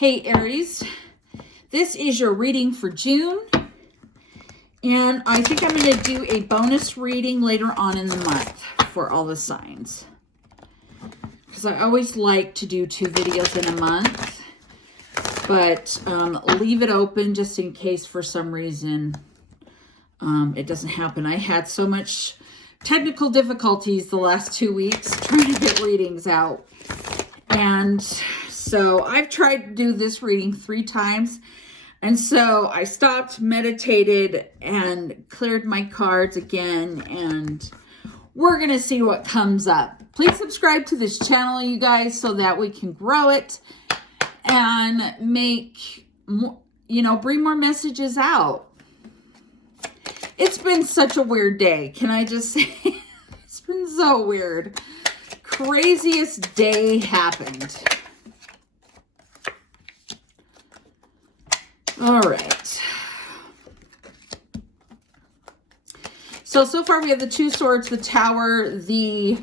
Hey Aries, this is your reading for June, and I think I'm going to do a bonus reading later on in the month for all the signs, because I always like to do 2 videos in a month, but leave it open just in case for some reason it doesn't happen. I had so much technical difficulties the last 2 weeks trying to get readings out, and so I've tried to do this reading 3 times. And so I stopped, meditated, and cleared my cards again. And we're going to see what comes up. Please subscribe to this channel, you guys, so that we can grow it and make more, bring more messages out. It's been such a weird day. Can I just say, it's been so weird. Craziest day happened. All right. So far we have the 2 swords, the Tower, the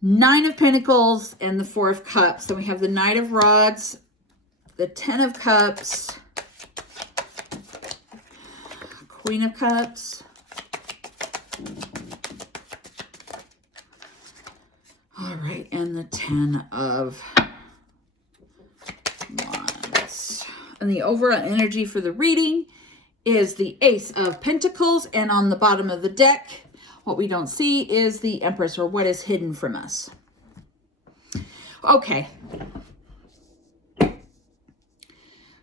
9 of Pentacles, and the 4 of Cups. Then we have the Knight of Rods, the 10 of Cups, Queen of Cups. All right, and the 10 of Wands. And the overall energy for the reading is the Ace of Pentacles. And on the bottom of the deck, what we don't see is the Empress, or what is hidden from us. Okay.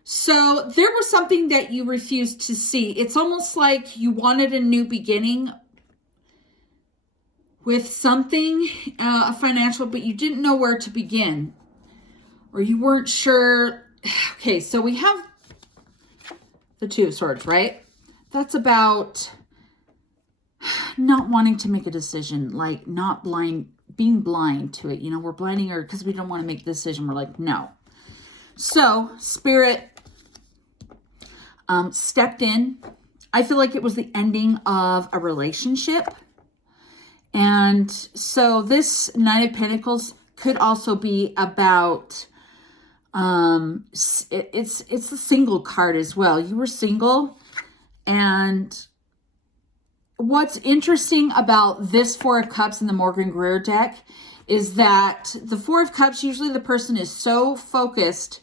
So there was something that you refused to see. It's almost like you wanted a new beginning with something, a financial, but you didn't know where to begin, or you weren't sure. Okay, so we have the 2 of Swords, right? That's about not wanting to make a decision, like not being blind to it. We're blinding her because we don't want to make a decision. We're like, no. So Spirit stepped in. I feel like it was the ending of a relationship. And so this Knight of Pentacles could also be about, it's a single card as well. You were single, and what's interesting about this 4 of Cups in the Morgan Greer deck is that the 4 of Cups, usually the person is so focused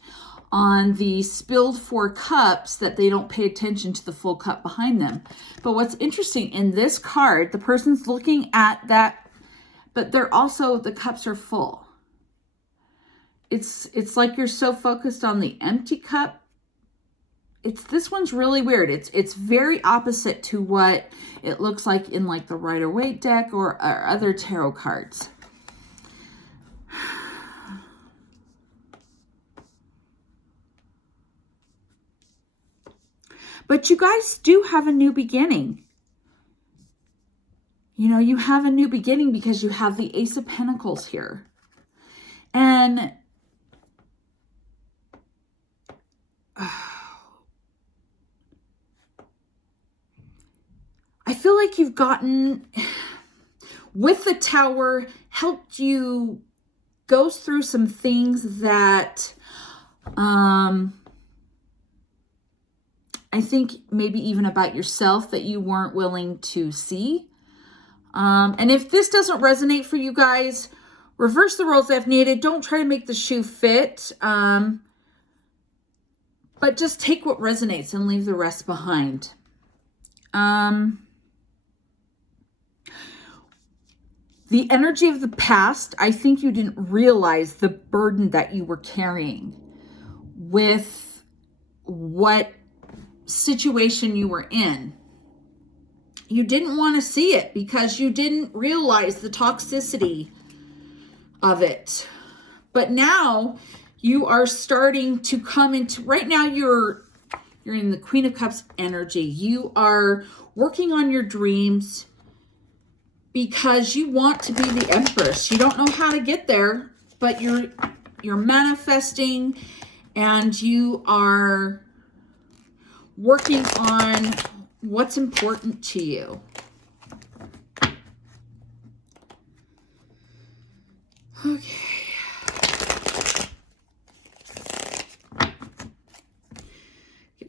on the spilled 4 cups that they don't pay attention to the full cup behind them. But what's interesting in this card, the person's looking at that, but they're also, the cups are full. It's like you're so focused on the empty cup. This one's really weird. It's very opposite to what it looks like in like the Rider-Waite deck or other tarot cards. But you guys do have a new beginning. You have a new beginning because you have the Ace of Pentacles here. And I feel like you've gotten, with the Tower, helped you go through some things that I think maybe even about yourself that you weren't willing to see. And if this doesn't resonate for you guys, reverse the roles if needed. Don't try to make the shoe fit. But just take what resonates and leave the rest behind. The energy of the past, I think you didn't realize the burden that you were carrying with what situation you were in. You didn't want to see it because you didn't realize the toxicity of it. But now you are starting to come into, right now you're in the Queen of Cups energy. You are working on your dreams because you want to be the Empress. You don't know how to get there, but you're manifesting, and you are working on what's important to you. Okay.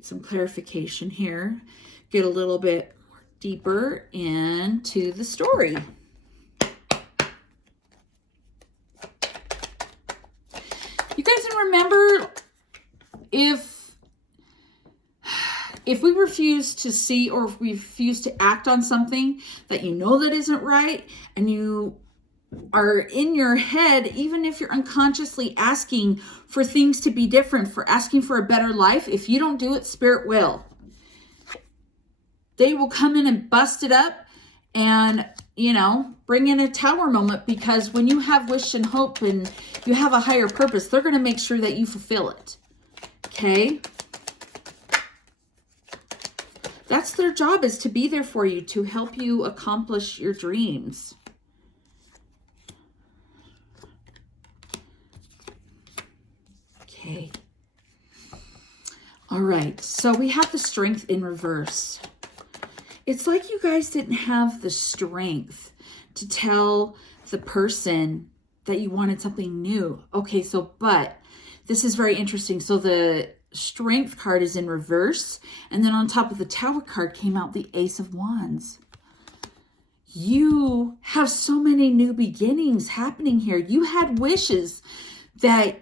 some clarification here. Get a little bit deeper into the story. You guys remember, if we refuse to see or if we refuse to act on something that you know that isn't right, and you are in your head, even if you're unconsciously asking for things to be different, for asking for a better life, if you don't do it, Spirit will. They will come in and bust it up and, you know, bring in a tower moment, because when you have wish and hope and you have a higher purpose, they're going to make sure that you fulfill it. Okay? That's their job, is to be there for you, to help you accomplish your dreams. Okay. All right. So we have the Strength in reverse. It's like you guys didn't have the strength to tell the person that you wanted something new. Okay. So, but this is very interesting. So the Strength card is in reverse. And then on top of the Tower card came out the Ace of Wands. You have so many new beginnings happening here. You had wishes that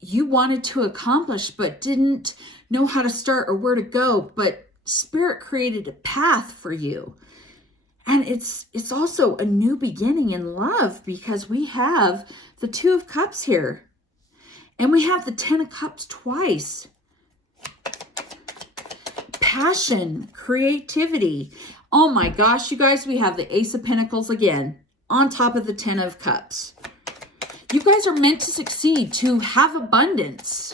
you wanted to accomplish, but didn't know how to start or where to go. But Spirit created a path for you. And it's also a new beginning in love, because we have the Two of Cups here. And we have the Ten of Cups twice. Passion, creativity. Oh my gosh, you guys, we have the Ace of Pentacles again on top of the Ten of Cups. You guys are meant to succeed, to have abundance.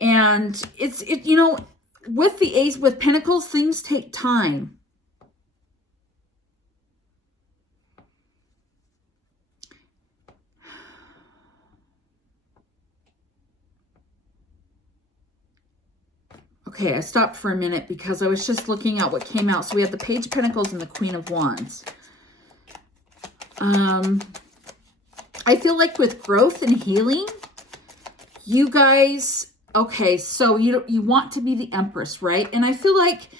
And you know, with the Ace, with Pentacles, things take time. Okay, I stopped for a minute because I was just looking at what came out. So we have the Page of Pentacles and the Queen of Wands. I feel like with growth and healing, you guys, okay, so you want to be the Empress, right? And I feel like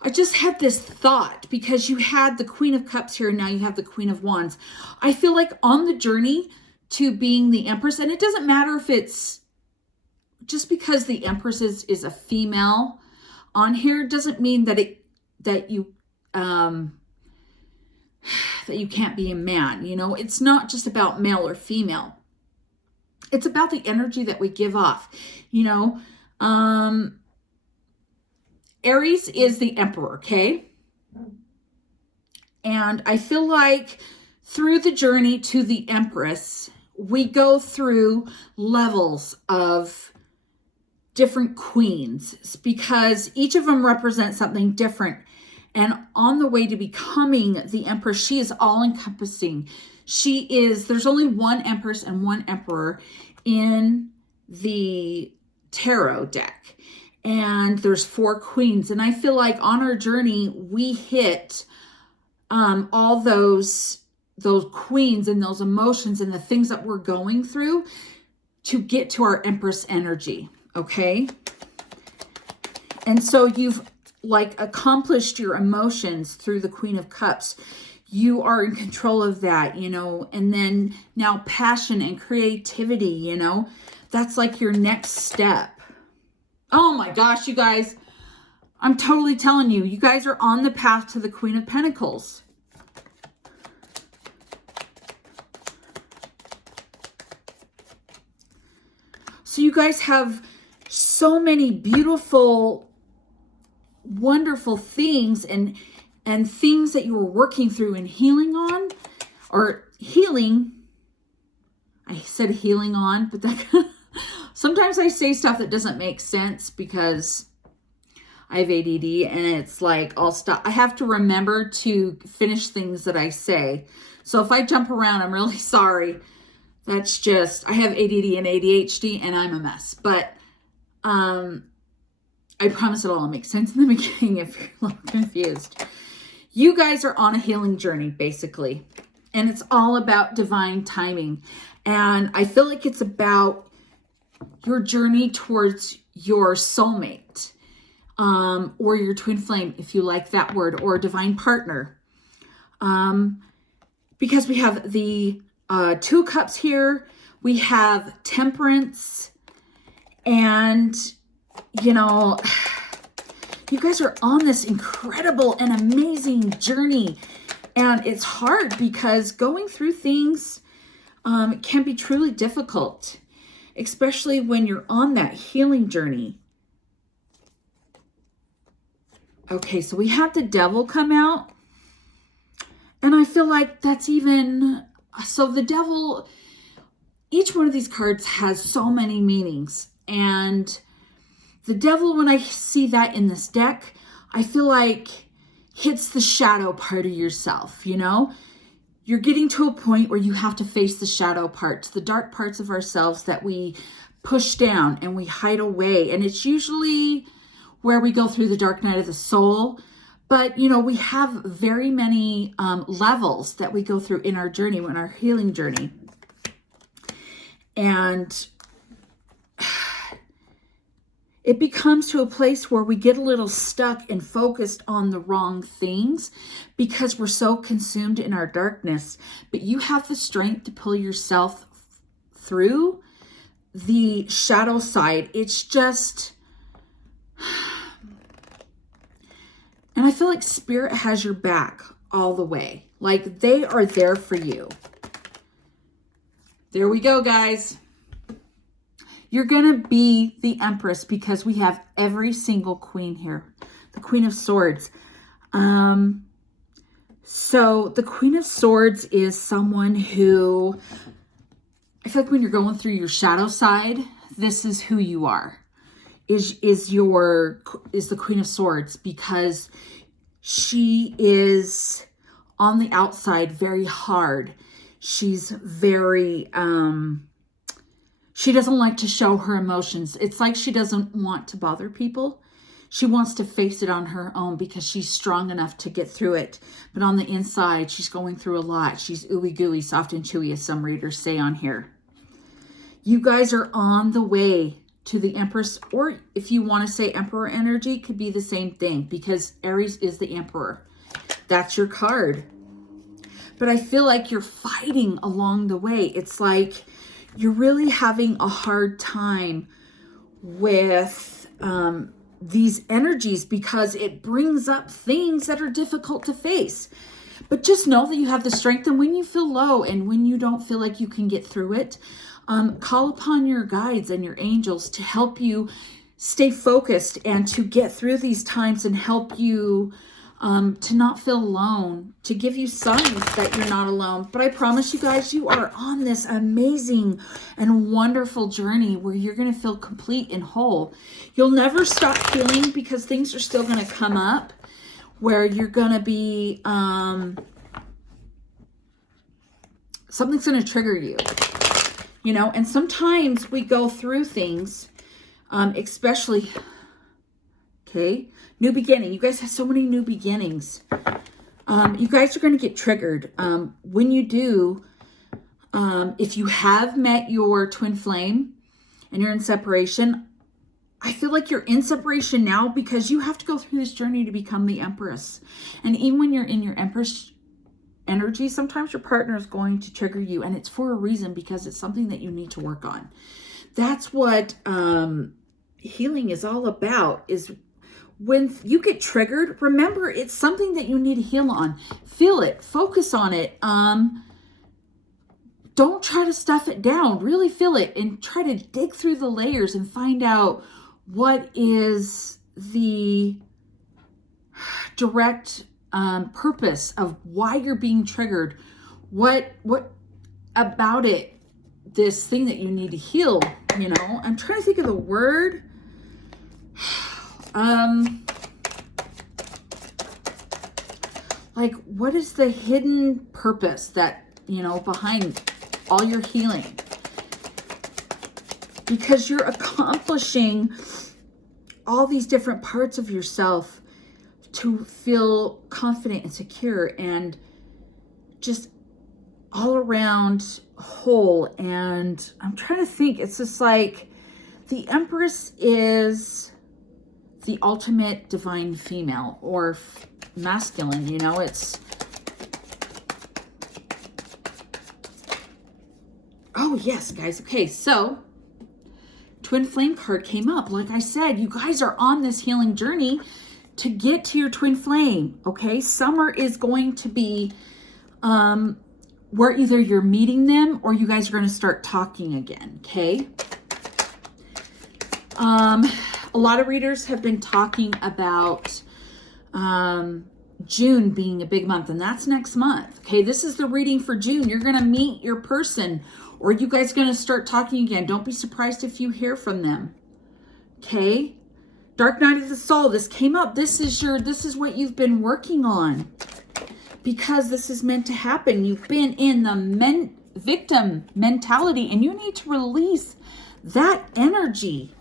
I just had this thought, because you had the Queen of Cups here and now you have the Queen of Wands. I feel like on the journey to being the Empress, and it doesn't matter if it's just because the Empress is a female on here, doesn't mean that you can't be a man. You know, it's not just about male or female. It's about the energy that we give off. You know, Aries is the Emperor, okay? And I feel like through the journey to the Empress, we go through levels of different queens, because each of them represents something different. And on the way to becoming the Empress, she is all-encompassing. There's only one Empress and one Emperor in the tarot deck. And there's 4 queens. And I feel like on our journey, we hit all those queens and those emotions and the things that we're going through to get to our Empress energy. Okay. And so you've like accomplished your emotions through the Queen of Cups. You are in control of that, you know, and then now passion and creativity, you know, that's like your next step. Oh my gosh, you guys, I'm totally telling you, you guys are on the path to the Queen of Pentacles. So you guys have so many beautiful, wonderful things and things that you were working through and healing on, or healing. I said healing on, but that sometimes I say stuff that doesn't make sense because I have ADD, and it's like I'll stop. I have to remember to finish things that I say. So if I jump around, I'm really sorry. That's just, I have ADD and ADHD and I'm a mess. But I promise it'll all make sense in the beginning if you're a little confused. You guys are on a healing journey, basically. And it's all about divine timing. And I feel like it's about your journey towards your soulmate, or your twin flame, if you like that word, or divine partner. Because we have the 2 cups here, we have temperance, and, you know, you guys are on this incredible and amazing journey. And it's hard because going through things can be truly difficult, especially when you're on that healing journey. Okay, so we had the devil come out. And I feel like that's even, so the devil, each one of these cards has so many meanings. And the devil, when I see that in this deck, I feel like hits the shadow part of yourself, you know? You're getting to a point where you have to face the shadow parts, the dark parts of ourselves that we push down and we hide away. And it's usually where we go through the dark night of the soul. But, you know, we have very many levels that we go through in our journey, in our healing journey. And it becomes to a place where we get a little stuck and focused on the wrong things because we're so consumed in our darkness. But you have the strength to pull yourself through the shadow side. It's just... And I feel like Spirit has your back all the way. Like they are there for you. There we go, guys. You're going to be the Empress because we have every single queen here. The Queen of Swords. So the Queen of Swords is someone who, I feel like when you're going through your shadow side, this is who you are. Is the Queen of Swords, because she is on the outside very hard. She's very, she doesn't like to show her emotions. It's like she doesn't want to bother people. She wants to face it on her own because she's strong enough to get through it. But on the inside, she's going through a lot. She's ooey gooey, soft and chewy, as some readers say on here. You guys are on the way to the Empress, or if you want to say Emperor energy, could be the same thing because Aries is the Emperor. That's your card. But I feel like you're fighting along the way. It's like you're really having a hard time with these energies because it brings up things that are difficult to face. But just know that you have the strength, and when you feel low and when you don't feel like you can get through it, call upon your guides and your angels to help you stay focused and to get through these times and help you to not feel alone, to give you signs that you're not alone. But I promise you guys, you are on this amazing and wonderful journey where you're going to feel complete and whole. You'll never stop feeling because things are still going to come up where you're going to be, something's going to trigger you. You know, and sometimes we go through things, especially, okay, new beginning. You guys have so many new beginnings. You guys are going to get triggered. When you do, if you have met your twin flame and you're in separation, I feel like you're in separation now because you have to go through this journey to become the Empress. And even when you're in your Empress energy, sometimes your partner is going to trigger you, and it's for a reason because it's something that you need to work on. That's what healing is all about, is when you get triggered, remember it's something that you need to heal on. Feel it, focus on it. Don't try to stuff it down. Really feel it and try to dig through the layers and find out what is the direct purpose of why you're being triggered. What about it, this thing that you need to heal, you know? I'm trying to think of the word. Like, what is the hidden purpose that, you know, behind all your healing? Because you're accomplishing all these different parts of yourself to feel confident and secure and just all around whole. And I'm trying to think, it's just like The Empress is the ultimate divine female or masculine, you know, it's... Oh, yes, guys. Okay, so Twin Flame card came up. Like I said, you guys are on this healing journey to get to your Twin Flame, okay? Summer is going to be where either you're meeting them or you guys are going to start talking again, okay? A lot of readers have been talking about June being a big month, and that's next month, okay? This is the reading for June. You're going to meet your person, or you guys are going to start talking again. Don't be surprised if you hear from them, okay? Dark Night of the Soul, this came up. This is what you've been working on, because this is meant to happen. You've been in the victim mentality, and you need to release that energy.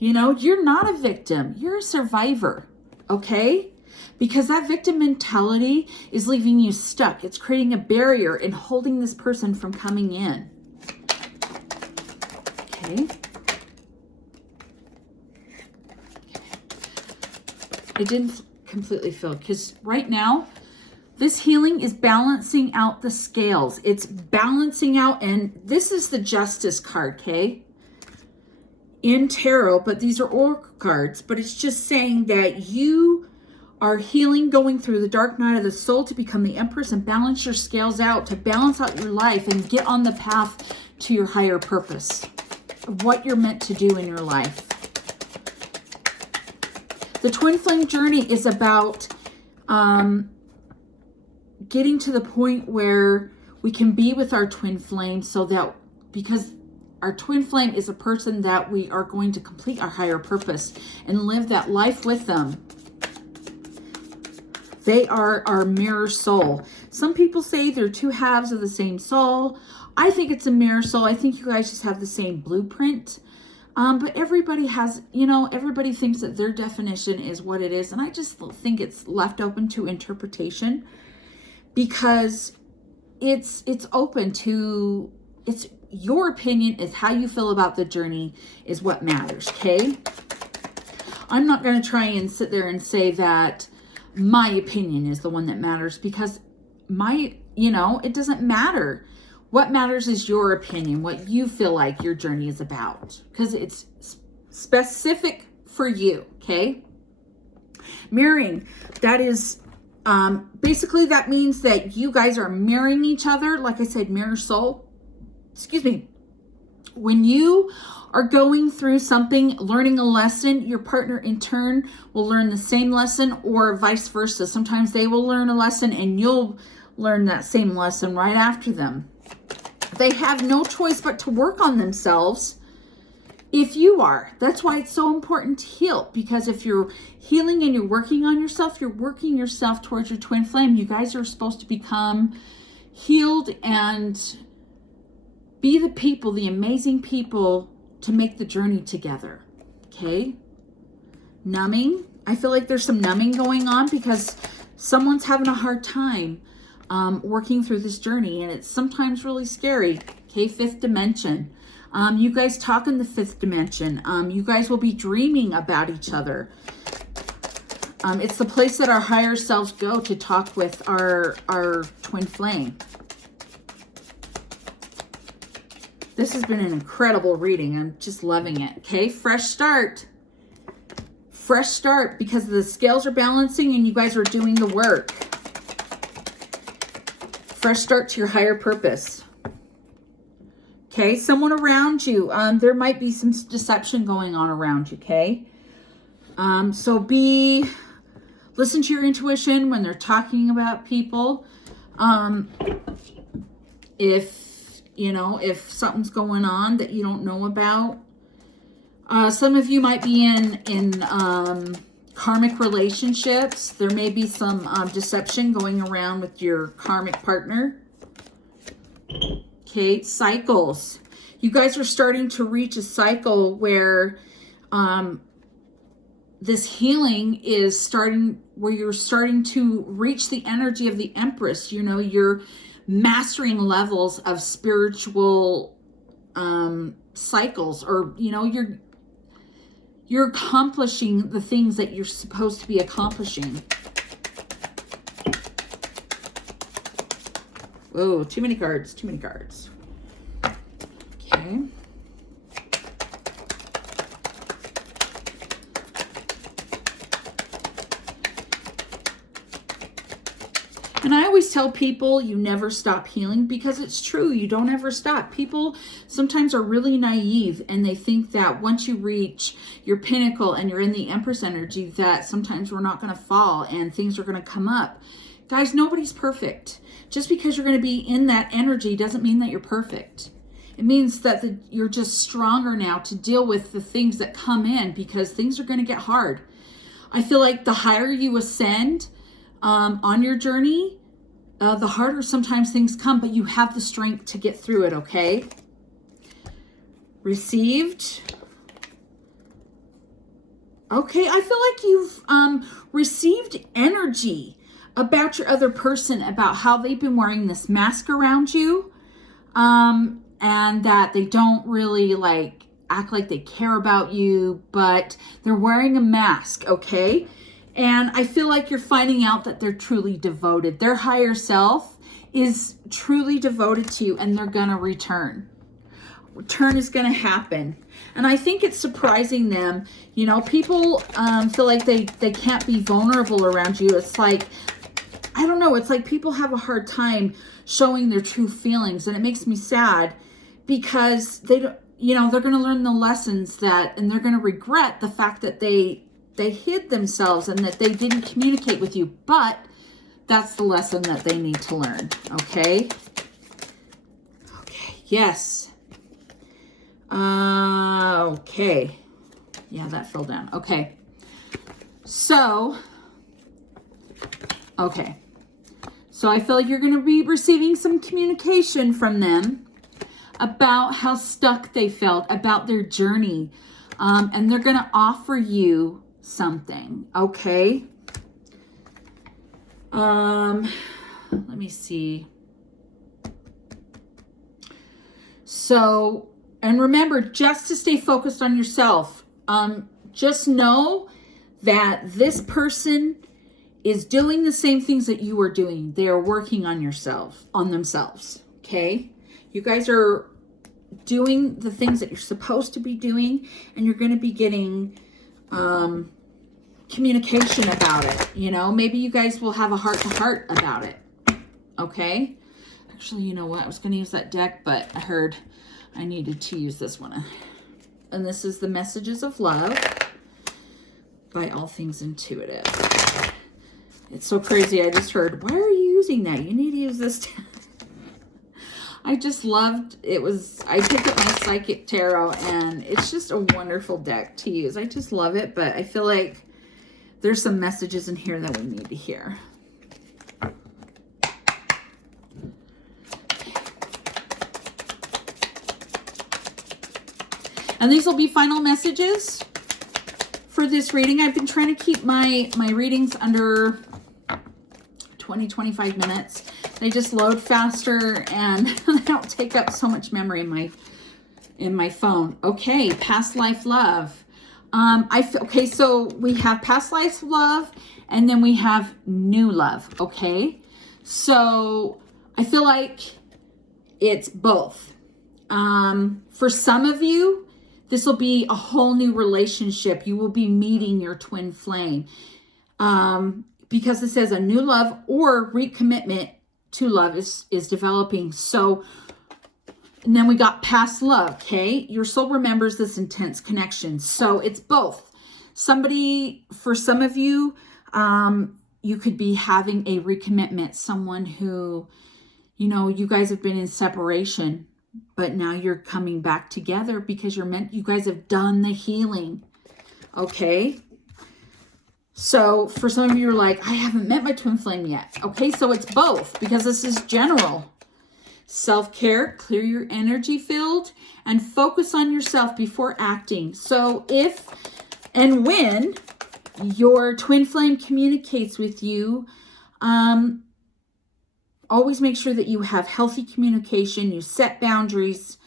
You know, you're not a victim. You're a survivor, okay? Because that victim mentality is leaving you stuck. It's creating a barrier and holding this person from coming in. Okay. It didn't completely fill, because right now, this healing is balancing out the scales. It's balancing out, and this is the Justice card, okay? In tarot, but these are oracle cards, but it's just saying that you are healing, going through the dark night of the soul to become the Empress and balance your scales out, to balance out your life and get on the path to your higher purpose of what you're meant to do in your life. The Twin Flame journey is about getting to the point where we can be with our Twin Flame, so that, because our Twin Flame is a person that we are going to complete our higher purpose and live that life with them. They are our mirror soul. Some people say they're two halves of the same soul. I think it's a mirror soul. I think you guys just have the same blueprint. But everybody has, you know, everybody thinks that their definition is what it is. And I just think it's left open to interpretation, because it's open to, it's your opinion, is how you feel about the journey is what matters, okay? I'm not going to try and sit there and say that my opinion is the one that matters, because it doesn't matter. What matters is your opinion, what you feel like your journey is about, because it's specific for you, okay? Mirroring, that is, basically that means that you guys are mirroring each other. Like I said, mirror soul. Excuse me. When you are going through something, learning a lesson, your partner in turn will learn the same lesson, or vice versa. Sometimes they will learn a lesson and you'll learn that same lesson right after them. They have no choice but to work on themselves if you are. That's why it's so important to heal, because if you're healing and you're working on yourself, you're working yourself towards your Twin Flame. You guys are supposed to become healed and be the people, the amazing people, to make the journey together, okay? Numbing. I feel like there's some numbing going on because someone's having a hard time working through this journey, and it's sometimes really scary, okay? Fifth dimension. You guys talk in the fifth dimension. You guys will be dreaming about each other. It's the place that our higher selves go to talk with our Twin Flame. This has been an incredible reading. I'm just loving it. Okay, fresh start. Fresh start, because the scales are balancing and you guys are doing the work. Fresh start to your higher purpose. Okay, someone around you. There might be some deception going on around you, okay? So listen to your intuition when they're talking about people. If something's going on that you don't know about. Some of you might be in karmic relationships. There may be some deception going around with your karmic partner. Okay, cycles. You guys are starting to reach a cycle where this healing is starting, where you're starting to reach the energy of the Empress. You know, you're mastering levels of spiritual cycles, or, you know, you're accomplishing the things that you're supposed to be accomplishing. Oh, too many cards, too many cards. Okay. And I always tell people you never stop healing, because it's true. You don't ever stop. People sometimes are really naive and they think that once you reach your pinnacle and you're in the Empress energy, that sometimes we're not going to fall and things are going to come up. Guys, nobody's perfect. Just because you're going to be in that energy doesn't mean that you're perfect. It means that you're just stronger now to deal with the things that come in, because things are going to get hard. I feel like the higher you ascend on your journey, the harder sometimes things come, but you have the strength to get through it, okay? Received. Okay, I feel like you've received energy about your other person, about how they've been wearing this mask around you, and that they don't really like act like they care about you, but they're wearing a mask, okay? And I feel like you're finding out that they're truly devoted. Their higher self is truly devoted to you, and they're going to return. Return is going to happen. And I think it's surprising them. You know, people feel like they can't be vulnerable around you. It's like, I don't know, it's like people have a hard time showing their true feelings. And it makes me sad, because they don't, you know, they're going to learn the lessons and they're going to regret the fact that they hid themselves and that they didn't communicate with you. But that's the lesson that they need to learn. Okay. Okay. Yes. Okay. Yeah, that fell down. Okay. So, okay. So I feel like you're going to be receiving some communication from them about how stuck they felt, about their journey. And they're going to offer you something, okay? Let me see. So, and remember, just to stay focused on yourself, just know that this person is doing the same things that you are doing. They are working on themselves, okay? You guys are doing the things that you're supposed to be doing, and you're going to be getting communication about it. You know, maybe you guys will have a heart-to-heart about it, okay? Actually, you know what? I was going to use that deck, but I heard I needed to use this one. And this is the Messages of Love by All Things Intuitive. It's so crazy. I just heard, why are you using that? You need to use this. I just loved it. I picked up my Psychic Tarot, and it's just a wonderful deck to use. I just love it, but I feel like there's some messages in here that we need to hear. And these will be final messages for this reading. I've been trying to keep my readings under 20-25 minutes. They just load faster, and they don't take up so much memory in my phone. Okay, past life love. Okay, so we have past life love, and then we have new love. Okay, so I feel like it's both. For some of you, this will be a whole new relationship. You will be meeting your twin flame. Because it says a new love or recommitment to love is developing. So, and then we got past love, okay? Your soul remembers this intense connection. So it's both. For some of you, you could be having a recommitment. Someone who, you know, you guys have been in separation, but now you're coming back together because you guys have done the healing, okay? So for some of you, you're like, I haven't met my twin flame yet. Okay, so it's both, because this is general. Self-care, clear your energy field, and focus on yourself before acting. So if and when your twin flame communicates with you, always make sure that you have healthy communication, you set boundaries,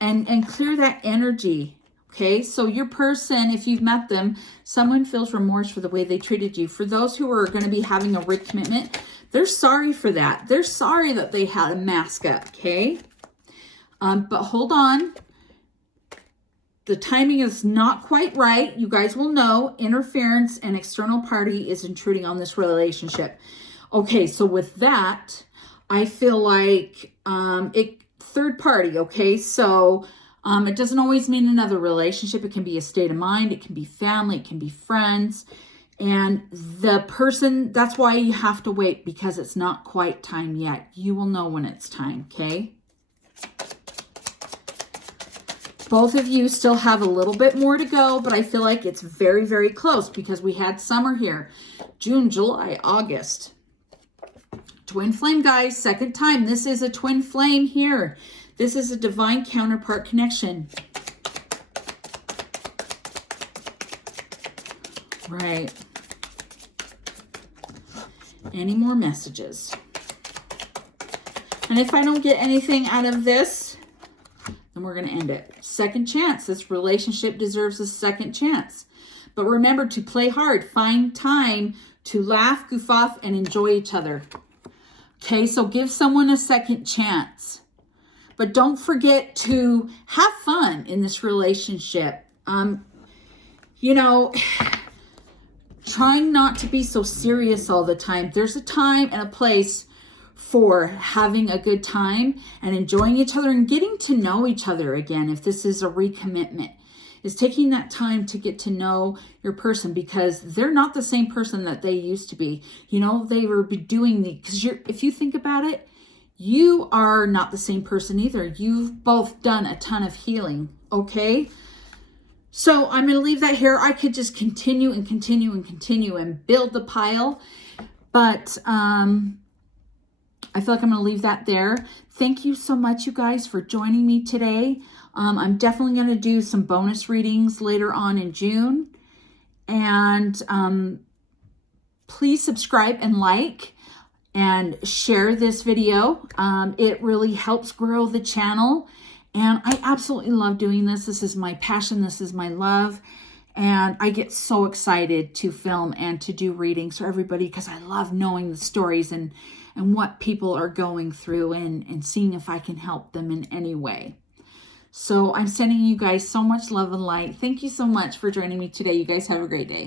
and clear that energy. Okay, so your person, if you've met them, someone feels remorse for the way they treated you. For those who are going to be having a recommitment, they're sorry for that. They're sorry that they had a mask up, okay? But hold on. The timing is not quite right. You guys will know interference and external party is intruding on this relationship. Okay, so with that, I feel like third party, okay? So it doesn't always mean another relationship. It can be a state of mind. It can be family. It can be friends. And the person, that's why you have to wait, because it's not quite time yet. You will know when it's time, okay? Both of you still have a little bit more to go, but I feel like it's very, very close because we had summer here. June, July, August. Twin flame, guys, second time. This is a twin flame here. This is a divine counterpart connection. Right. Any more messages? And if I don't get anything out of this, then we're going to end it. Second chance. This relationship deserves a second chance. But remember to play hard. Find time to laugh, goof off, and enjoy each other. Okay, so give someone a second chance. But don't forget to have fun in this relationship. You know, trying not to be so serious all the time. There's a time and a place for having a good time and enjoying each other and getting to know each other again. If this is a recommitment, is taking that time to get to know your person, because they're not the same person that they used to be. You know, they were doing because if you think about it, you are not the same person either. You've both done a ton of healing, okay? So I'm going to leave that here. I could just continue and continue and continue and build the pile, but I feel like I'm going to leave that there. Thank you so much, you guys, for joining me today. I'm definitely going to do some bonus readings later on in June. And please subscribe and like and share this video. It really helps grow the channel. And I absolutely love doing this. This is my passion. This is my love. And I get so excited to film and to do readings for everybody because I love knowing the stories and what people are going through and seeing if I can help them in any way. So I'm sending you guys so much love and light. Thank you so much for joining me today. You guys have a great day.